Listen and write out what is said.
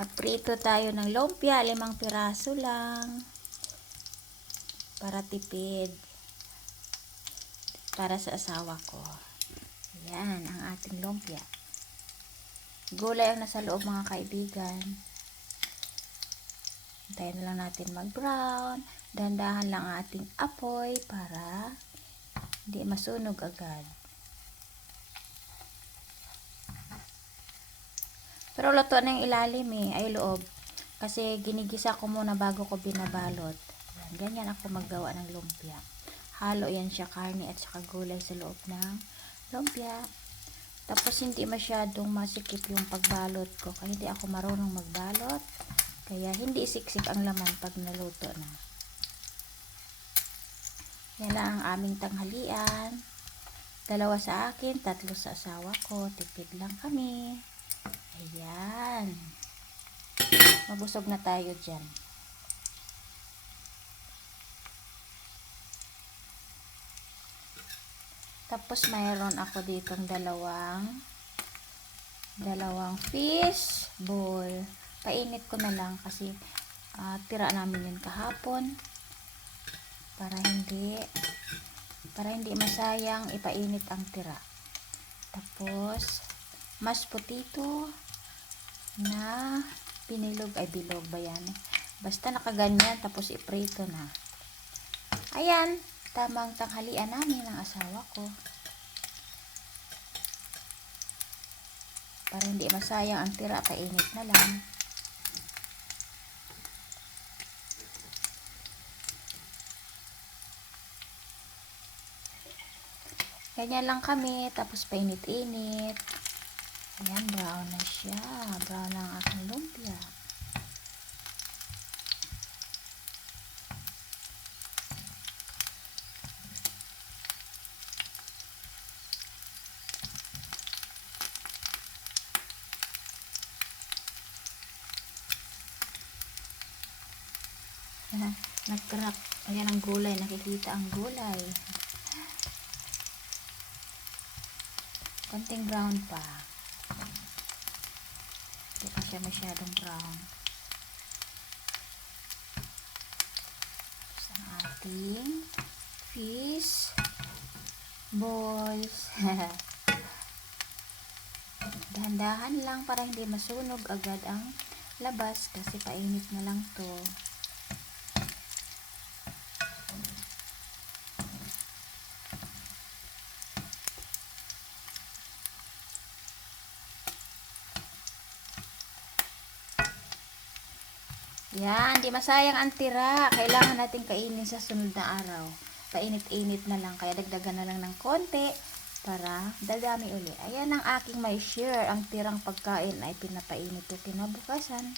Magprito tayo ng lumpia, 5 piraso lang. Para tipid. Para sa asawa ko. Yan, ang ating lumpia. Gulay ang nasa loob, mga kaibigan. Hintayin na lang natin mag-brown. Dahan-dahan lang ang ating apoy para hindi masunog agad. Pero luto na yung ilalim ay loob. Kasi ginigisa ko muna bago ko binabalot. Yan, ganyan ako maggawa ng lumpia. Halo yan siya, karne at saka gulay sa loob ng lumpia. Tapos hindi masyadong masikip yung pagbalot ko. Kaya hindi ako marunong magbalot. Kaya hindi siksik ang laman pag naluto na. Yan lang ang aming tanghalian. 2 sa akin, 3 sa asawa ko. Tipid lang kami. Ayan. Mabusog na tayo dyan. Tapos mayroon ako ditong dalawang fish ball. Painit ko na lang kasi tira namin yun kahapon. Para hindi masayang ipainit ang tira. Tapos mashed potato na binilog, bilog ba yan? Basta nakaganyan, tapos iprito na. Ayan, tamang tanghalian namin ng asawa ko. Para hindi masayang ang tira, painit na lang. Ganyan lang kami, tapos painit-init. Ayan, brown na siya. Brown na ang aking lumpia. Nag-crack. Ayan ang gulay. Nakikita ang gulay. Konting brown pa. Hindi pa siya masyadong brown. Tapos ang ating fish balls. Dahan-dahan lang para hindi masunog agad ang labas kasi painit na lang to. Yan, di masayang ang tira. Kailangan natin kainin sa sunod na araw. Painit-init na lang. Kaya dagdagan na lang ng konti para dadami uli. Ayan ang aking may share. Ang tirang pagkain ay pinapainit ko kinabukasan.